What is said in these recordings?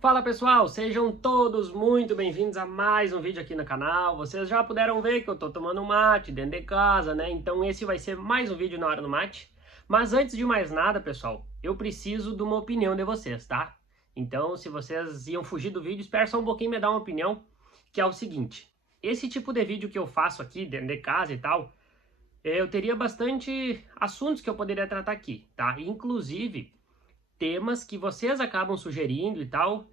Fala pessoal, sejam todos muito bem-vindos a mais um vídeo aqui no canal. Vocês já puderam ver que eu tô tomando um mate dentro de casa, né? Então esse vai ser mais um vídeo na hora do mate. Mas antes de mais nada, pessoal, eu preciso de uma opinião de vocês, tá? Então se vocês iam fugir do vídeo, espera só um pouquinho me dar uma opinião, que é o seguinte. Esse tipo de vídeo que eu faço aqui dentro de casa e tal, eu teria bastante assuntos que eu poderia tratar aqui, tá? Inclusive temas que vocês acabam sugerindo e tal.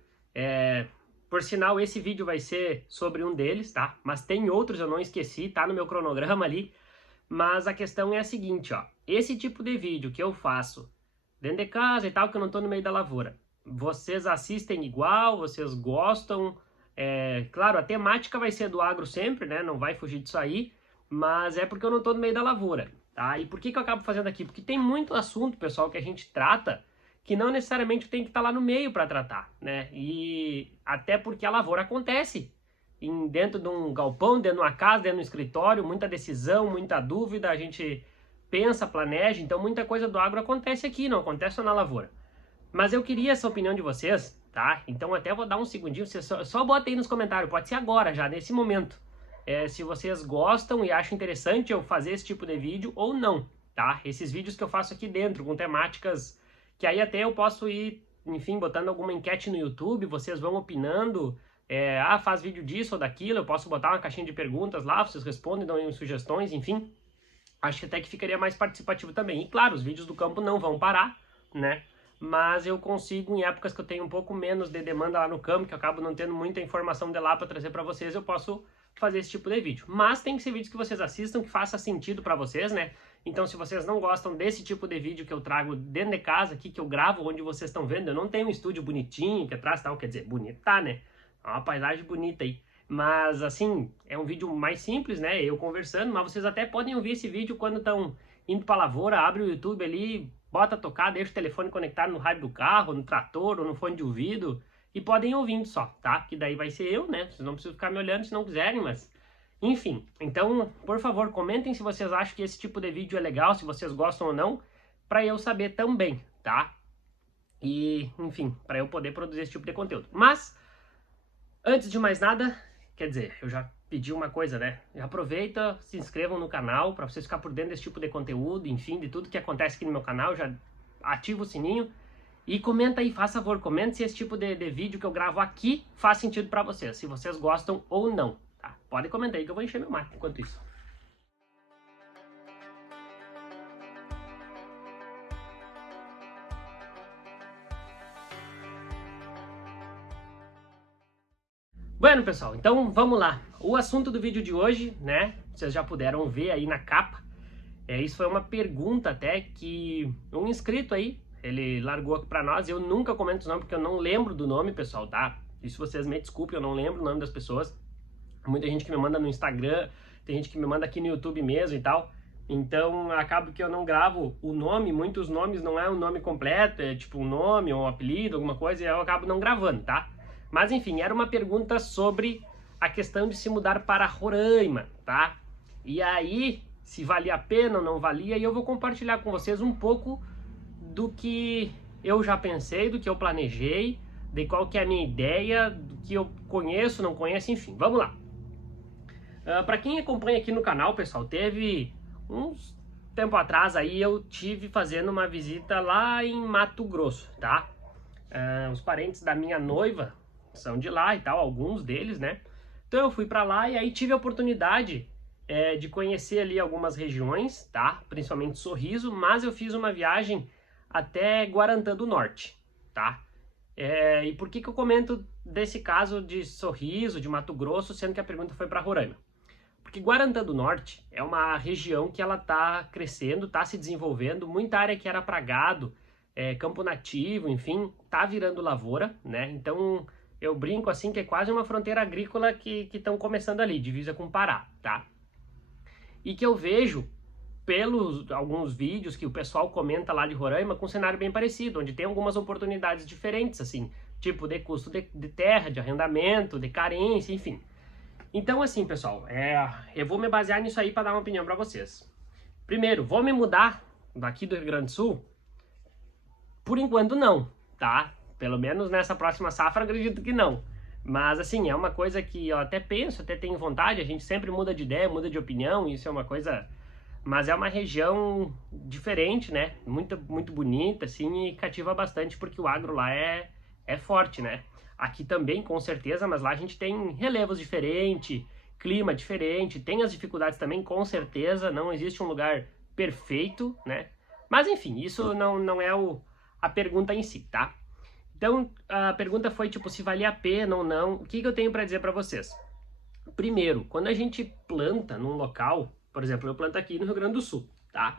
Por sinal, esse vídeo vai ser sobre um deles, tá? Mas tem outros, eu não esqueci, tá no meu cronograma ali. Mas a questão é a seguinte, ó. Esse tipo de vídeo que eu faço dentro de casa e tal, que eu não tô no meio da lavoura, vocês assistem igual, vocês gostam? Claro, a temática vai ser do agro sempre, né? Não vai fugir disso aí, mas é porque eu não tô no meio da lavoura, tá? E por que eu acabo fazendo aqui? Porque tem muito assunto, pessoal, que a gente trata que não necessariamente tem que estar lá no meio para tratar, né? E até porque a lavoura acontece dentro de um galpão, dentro de uma casa, dentro de um escritório, muita decisão, muita dúvida, a gente pensa, planeja, então muita coisa do agro acontece aqui, não acontece só na lavoura. Mas eu queria essa opinião de vocês, tá? Então até vou dar um segundinho, vocês só botem aí nos comentários, pode ser agora já, nesse momento, se vocês gostam e acham interessante eu fazer esse tipo de vídeo ou não, tá? Esses vídeos que eu faço aqui dentro, com temáticas que aí até eu posso ir, enfim, botando alguma enquete no YouTube, vocês vão opinando, faz vídeo disso ou daquilo, eu posso botar uma caixinha de perguntas lá, vocês respondem, dão sugestões, enfim. Acho que até que ficaria mais participativo também. E claro, os vídeos do campo não vão parar, né? Mas eu consigo, em épocas que eu tenho um pouco menos de demanda lá no campo, que eu acabo não tendo muita informação de lá para trazer para vocês, eu posso fazer esse tipo de vídeo. Mas tem que ser vídeos que vocês assistam, que faça sentido para vocês, né? Então se vocês não gostam desse tipo de vídeo que eu trago dentro de casa aqui, que eu gravo onde vocês estão vendo, eu não tenho um estúdio bonitinho que atrás tal, quer dizer, bonito tá, né? É uma paisagem bonita aí. Mas assim, é um vídeo mais simples, né? Eu conversando, mas vocês até podem ouvir esse vídeo quando estão indo pra lavoura, abre o YouTube ali, bota tocar, deixa o telefone conectado no rádio do carro, no trator ou no fone de ouvido e podem ir ouvindo só, tá? Que daí vai ser eu, né? Vocês não precisam ficar me olhando se não quiserem, mas enfim. Então, por favor, comentem se vocês acham que esse tipo de vídeo é legal, se vocês gostam ou não, pra eu saber também, tá? E, enfim, pra eu poder produzir esse tipo de conteúdo. Mas, antes de mais nada, quer dizer, eu já pedi uma coisa, né? Aproveita, se inscrevam no canal para vocês ficar por dentro desse tipo de conteúdo, enfim, de tudo que acontece aqui no meu canal, já ativa o sininho e comenta aí, faz favor, comenta se esse tipo de vídeo que eu gravo aqui faz sentido para vocês, se vocês gostam ou não, tá? Pode comentar aí que eu vou encher meu mate enquanto isso. Bueno, pessoal, então vamos lá. O assunto do vídeo de hoje, né, vocês já puderam ver aí na capa, isso foi uma pergunta até que um inscrito aí, ele largou aqui pra nós. Eu nunca comento o nome porque eu não lembro do nome, pessoal, tá? Isso vocês me desculpem, eu não lembro o nome das pessoas. Muita gente que me manda no Instagram, tem gente que me manda aqui no YouTube mesmo e tal. Então, acaba que eu não gravo o nome, muitos nomes não é um nome completo, é tipo um nome ou um apelido, alguma coisa, e eu acabo não gravando, tá? Mas enfim, era uma pergunta sobre a questão de se mudar para Roraima, tá? E aí, se valia a pena ou não valia, e eu vou compartilhar com vocês um pouco do que eu já pensei, do que eu planejei, de qual que é a minha ideia, do que eu conheço, não conheço, enfim, vamos lá. Para quem acompanha aqui no canal, pessoal, teve uns tempo atrás aí eu tive fazendo uma visita lá em Mato Grosso, tá? Os parentes da minha noiva são de lá e tal, alguns deles, né? Então eu fui para lá e aí tive a oportunidade de conhecer ali algumas regiões, tá? Principalmente Sorriso, mas eu fiz uma viagem até Guarantã do Norte, tá? E por que eu comento desse caso de Sorriso, de Mato Grosso, sendo que a pergunta foi para Roraima? Porque Guarantã do Norte é uma região que ela tá crescendo, tá se desenvolvendo, muita área que era para gado, campo nativo, enfim, tá virando lavoura, né? Então eu brinco assim que é quase uma fronteira agrícola que estão começando ali, divisa com o Pará, tá? E que eu vejo pelos alguns vídeos que o pessoal comenta lá de Roraima com um cenário bem parecido, onde tem algumas oportunidades diferentes, assim, tipo de custo de terra, de arrendamento, de carência, enfim. Então assim, pessoal, eu vou me basear nisso aí para dar uma opinião para vocês. Primeiro, vou me mudar daqui do Rio Grande do Sul? Por enquanto não, tá? Pelo menos nessa próxima safra, acredito que não. Mas, assim, é uma coisa que eu até penso, até tenho vontade, a gente sempre muda de ideia, muda de opinião, isso é uma coisa... Mas é uma região diferente, né? Muito, muito bonita, assim, e cativa bastante, porque o agro lá é forte, né? Aqui também, com certeza, mas lá a gente tem relevos diferentes, clima diferente, tem as dificuldades também, com certeza, não existe um lugar perfeito, né? Mas, enfim, isso não é a pergunta em si, tá? Então, a pergunta foi, tipo, se valia a pena ou não. O que eu tenho para dizer para vocês? Primeiro, quando a gente planta num local, por exemplo, eu planto aqui no Rio Grande do Sul, tá?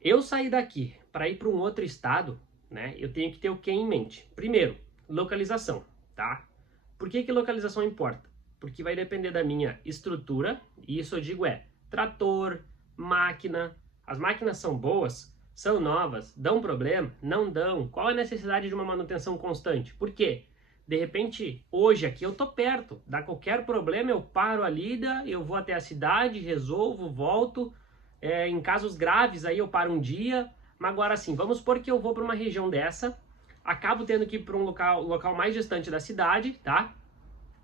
Eu sair daqui para ir para um outro estado, né? Eu tenho que ter o que em mente? Primeiro, localização, tá? Por que localização importa? Porque vai depender da minha estrutura, e isso eu digo trator, máquina. As máquinas são boas, são novas, dão problema? Não dão. Qual é a necessidade de uma manutenção constante? Por quê? De repente, hoje aqui eu tô perto, dá qualquer problema, eu paro a lida, eu vou até a cidade, resolvo, volto. Em casos graves aí eu paro um dia, mas agora assim, vamos supor que eu vou para uma região dessa, acabo tendo que ir para um local mais distante da cidade, tá?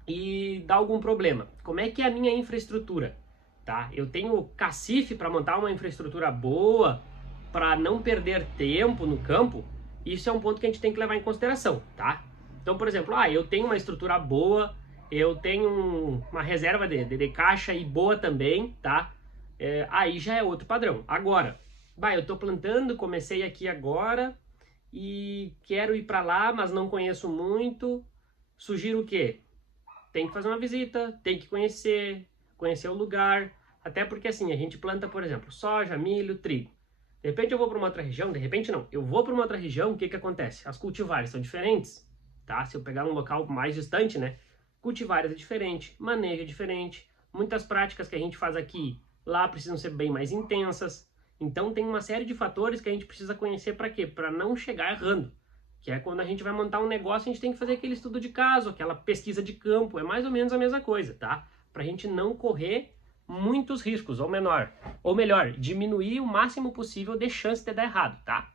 E dá algum problema. Como é que é a minha infraestrutura? Tá? Eu tenho cacife para montar uma infraestrutura boa, para não perder tempo no campo. Isso é um ponto que a gente tem que levar em consideração, tá? Então, por exemplo, eu tenho uma estrutura boa, eu tenho uma reserva de caixa aí boa também, tá? Aí já é outro padrão. Agora, eu tô plantando, comecei aqui agora e quero ir para lá, mas não conheço muito. Sugiro o quê? Tem que fazer uma visita, tem que conhecer o lugar, até porque assim, a gente planta, por exemplo, soja, milho, trigo. De repente eu vou para uma outra região, de repente não, eu vou para uma outra região, o que que acontece? As cultivares são diferentes, tá? Se eu pegar um local mais distante, né? Cultivares é diferente, manejo é diferente, muitas práticas que a gente faz aqui, lá precisam ser bem mais intensas. Então tem uma série de fatores que a gente precisa conhecer para quê? Para não chegar errando. Que é quando a gente vai montar um negócio, a gente tem que fazer aquele estudo de caso, aquela pesquisa de campo, é mais ou menos a mesma coisa, tá? Pra gente não correr muitos riscos, ou melhor, diminuir o máximo possível de chance de dar errado, tá?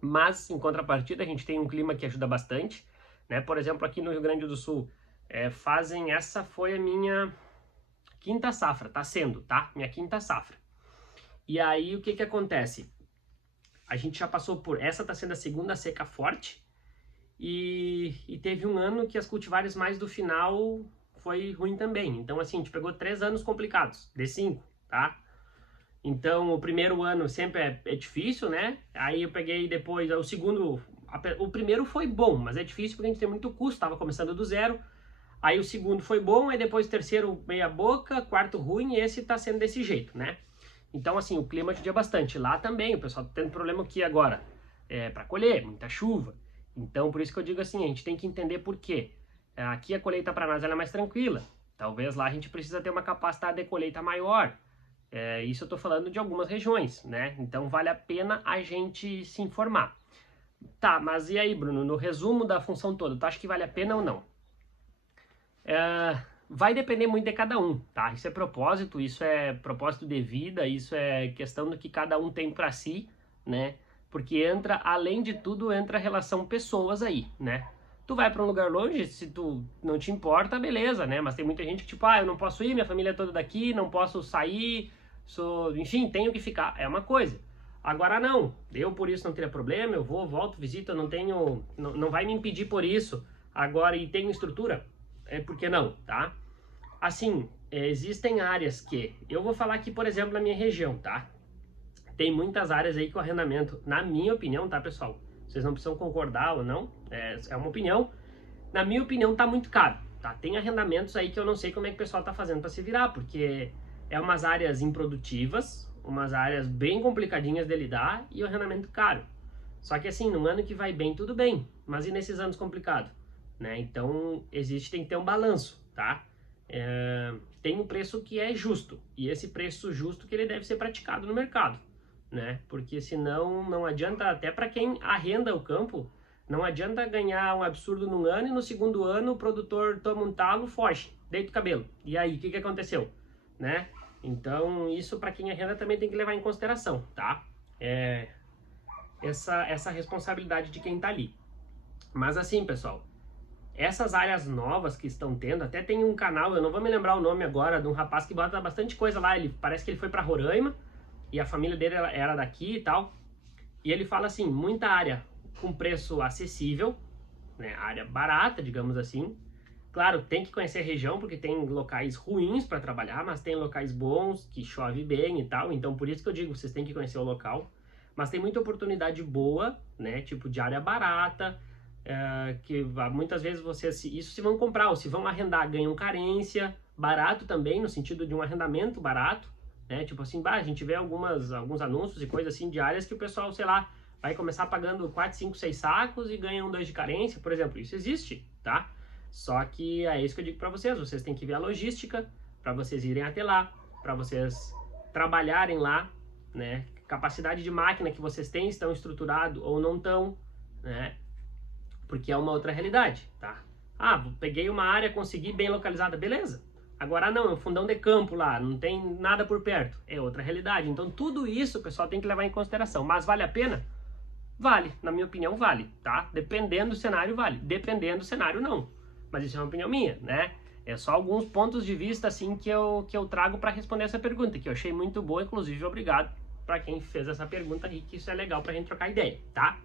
Mas, em contrapartida, a gente tem um clima que ajuda bastante, né? Por exemplo, aqui no Rio Grande do Sul, essa foi a minha quinta safra, tá sendo, tá? Minha quinta safra. E aí, o que que acontece? A gente já passou por... Essa tá sendo a segunda seca forte. E teve um ano que as cultivares mais do final foi ruim também. Então, assim, a gente pegou 3 anos complicados, de 5, tá? Então, o primeiro ano sempre é difícil, né? Aí eu peguei depois, o segundo... O primeiro foi bom, mas é difícil porque a gente tem muito custo, tava começando do zero. Aí o segundo foi bom, aí depois o terceiro meia boca, quarto ruim, e esse tá sendo desse jeito, né? Então, assim, o clima ajuda bastante. Lá também, o pessoal tá tendo problema aqui agora. Para colher, muita chuva. Então, por isso que eu digo assim, a gente tem que entender por quê. Aqui a colheita para nós ela é mais tranquila. Talvez lá a gente precisa ter uma capacidade de colheita maior. Isso eu tô falando de algumas regiões, né? Então, vale a pena a gente se informar. Tá, mas e aí, Bruno? No resumo da função toda, tu acha que vale a pena ou não? Vai depender muito de cada um, tá? Isso é propósito de vida, isso é questão do que cada um tem para si, né? Porque entra, além de tudo, entra a relação pessoas aí, né? Tu vai para um lugar longe, se tu não te importa, beleza, né? Mas tem muita gente que tipo, eu não posso ir, minha família é toda daqui, não posso sair, enfim, tenho que ficar. É uma coisa. Agora não, eu por isso não teria problema, eu vou, volto, visito, eu não vai me impedir por isso. Agora, e tenho estrutura? Por que não, tá? Assim, existem áreas que... Eu vou falar aqui, por exemplo, na minha região, tá? Tem muitas áreas aí que o arrendamento, na minha opinião, tá, pessoal? Vocês não precisam concordar ou não, é uma opinião. Na minha opinião, tá muito caro, tá? Tem arrendamentos aí que eu não sei como é que o pessoal tá fazendo para se virar, porque é umas áreas improdutivas, umas áreas bem complicadinhas de lidar e o arrendamento caro. Só que assim, num ano que vai bem, tudo bem, mas e nesses anos complicados? Né? Então, tem que ter um balanço, tá? Tem um preço que é justo, e esse preço justo que ele deve ser praticado no mercado, né? Porque senão não adianta, até para quem arrenda o campo, não adianta ganhar um absurdo num ano e no segundo ano o produtor toma um talo, foge, deita o cabelo. E aí, o que aconteceu? Né? Então, isso para quem arrenda também tem que levar em consideração, tá? Essa responsabilidade de quem tá ali. Mas assim, pessoal, essas áreas novas que estão tendo, até tem um canal, eu não vou me lembrar o nome agora, de um rapaz que bota bastante coisa lá, parece que ele foi para Roraima, e a família dele era daqui e tal, e ele fala assim, muita área com preço acessível, né, área barata, digamos assim. Claro, tem que conhecer a região, porque tem locais ruins para trabalhar, mas tem locais bons, que chove bem e tal, então por isso que eu digo, vocês têm que conhecer o local. Mas tem muita oportunidade boa, né, tipo de área barata, que muitas vezes vocês, isso se vão comprar ou se vão arrendar, ganham carência, barato também, no sentido de um arrendamento barato, né, tipo assim, a gente vê alguns anúncios e coisas assim de áreas que o pessoal, sei lá, vai começar pagando 4, 5, 6 sacos e ganham 2 de carência, por exemplo, isso existe, tá? Só que é isso que eu digo para vocês têm que ver a logística, para vocês irem até lá, para vocês trabalharem lá, né? Capacidade de máquina que vocês têm, estão estruturados ou não estão, né? Porque é uma outra realidade, tá? Peguei uma área, consegui bem localizada, beleza. Agora não, é um fundão de campo lá, não tem nada por perto, é outra realidade. Então tudo isso o pessoal tem que levar em consideração. Mas vale a pena? Vale, na minha opinião vale, tá? Dependendo do cenário vale, dependendo do cenário não. Mas isso é uma opinião minha, né? É só alguns pontos de vista assim que eu trago para responder essa pergunta, que eu achei muito boa, inclusive obrigado para quem fez essa pergunta aí, que isso é legal pra gente trocar ideia, tá?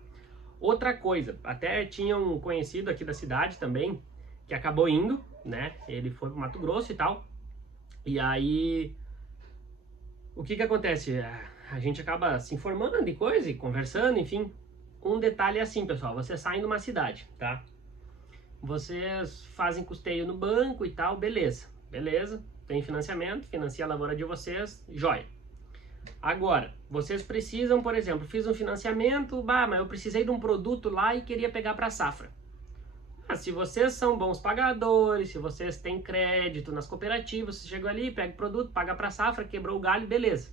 Outra coisa, até tinha um conhecido aqui da cidade também, que acabou indo, né? Ele foi pro Mato Grosso e tal. E aí, o que acontece? A gente acaba se informando de coisa e conversando, enfim. Um detalhe é assim, pessoal, vocês saem de uma cidade, tá? Vocês fazem custeio no banco e tal, beleza. Beleza, tem financiamento, financia a lavoura de vocês, joia. Agora, vocês precisam, por exemplo, fiz um financiamento, mas eu precisei de um produto lá e queria pegar para a safra. Se vocês são bons pagadores, se vocês têm crédito nas cooperativas, você chegou ali, pega o produto, paga para a safra, quebrou o galho, beleza.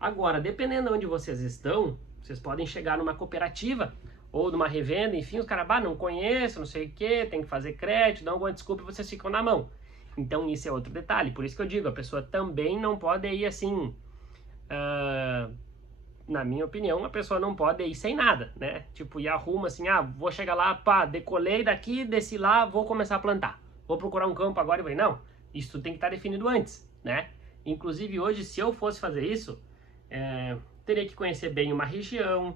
Agora, dependendo de onde vocês estão, vocês podem chegar numa cooperativa ou numa revenda, enfim, os caras, não conheço, não sei o que, tem que fazer crédito, dá alguma desculpa e vocês ficam na mão. Então isso é outro detalhe, por isso que eu digo, a pessoa também não pode ir assim, na minha opinião, a pessoa não pode ir sem nada, né? Tipo, ir arruma assim, vou chegar lá, decolei daqui, desci lá, vou começar a plantar. Vou procurar um campo agora e vai, não, isso tem que estar definido antes, né? Inclusive hoje, se eu fosse fazer isso, teria que conhecer bem uma região,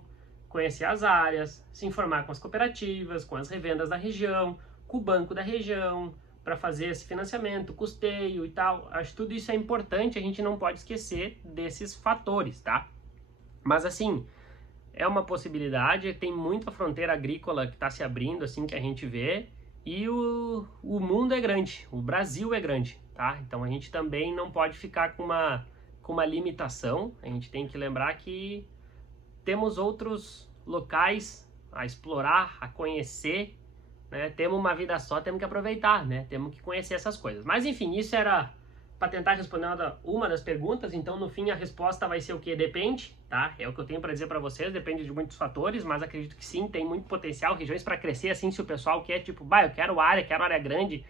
conhecer as áreas, se informar com as cooperativas, com as revendas da região, com o banco da região, para fazer esse financiamento, custeio e tal. Acho que tudo isso é importante, a gente não pode esquecer desses fatores, tá? Mas assim, é uma possibilidade, tem muita fronteira agrícola que está se abrindo, assim, que a gente vê, e o mundo é grande, o Brasil é grande, tá? Então a gente também não pode ficar com uma limitação, a gente tem que lembrar que temos outros locais a explorar, a conhecer, né? Temos uma vida só, temos que aproveitar, né? Temos que conhecer essas coisas. Mas enfim, isso era para tentar responder uma das perguntas. Então no fim a resposta vai ser o que? Depende, tá? É o que eu tenho para dizer para vocês, depende de muitos fatores, mas acredito que sim, tem muito potencial, regiões para crescer, assim, se o pessoal quer, tipo, eu quero área grande,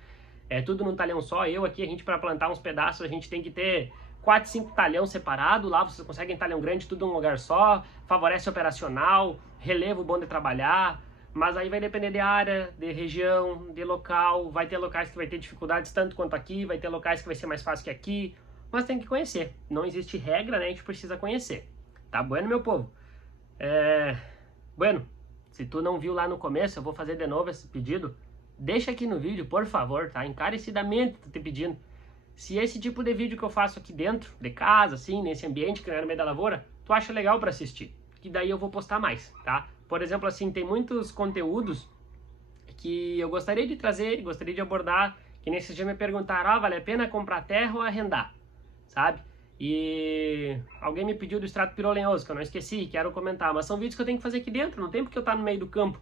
tudo num talhão só. Eu aqui, a gente para plantar uns pedaços, a gente tem que ter 4, 5 talhão separado, lá vocês conseguem talhão grande, tudo num lugar só, favorece operacional, relevo bom de trabalhar, mas aí vai depender de área, de região, de local, vai ter locais que vai ter dificuldades tanto quanto aqui, vai ter locais que vai ser mais fácil que aqui, mas tem que conhecer, não existe regra, né, a gente precisa conhecer, tá bueno, meu povo? Bueno, se tu não viu lá no começo, eu vou fazer de novo esse pedido, deixa aqui no vídeo, por favor, tá, encarecidamente tô te pedindo. Se esse tipo de vídeo que eu faço aqui dentro de casa, assim, nesse ambiente que não é no meio da lavoura, tu acha legal para assistir, que daí eu vou postar mais, tá? Por exemplo, assim, tem muitos conteúdos que eu gostaria de trazer, gostaria de abordar, que nesses dias me perguntaram, vale a pena comprar terra ou arrendar, sabe? E alguém me pediu do extrato pirolenhoso, que eu não esqueci, quero comentar, mas são vídeos que eu tenho que fazer aqui dentro, não tem porque eu estar no meio do campo,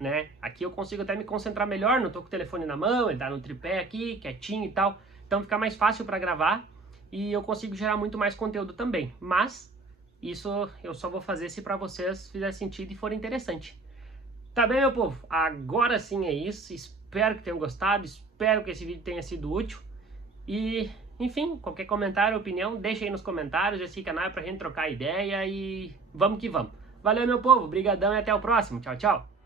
né? Aqui eu consigo até me concentrar melhor, não tô com o telefone na mão, ele tá no tripé aqui, quietinho e tal. Então fica mais fácil para gravar e eu consigo gerar muito mais conteúdo também. Mas isso eu só vou fazer se para vocês fizer sentido e for interessante. Tá bem, meu povo? Agora sim é isso. Espero que tenham gostado, espero que esse vídeo tenha sido útil. E, enfim, qualquer comentário, opinião, deixa aí nos comentários. Esse canal é pra gente trocar ideia e vamos que vamos. Valeu, meu povo. Brigadão e até o próximo. Tchau, tchau.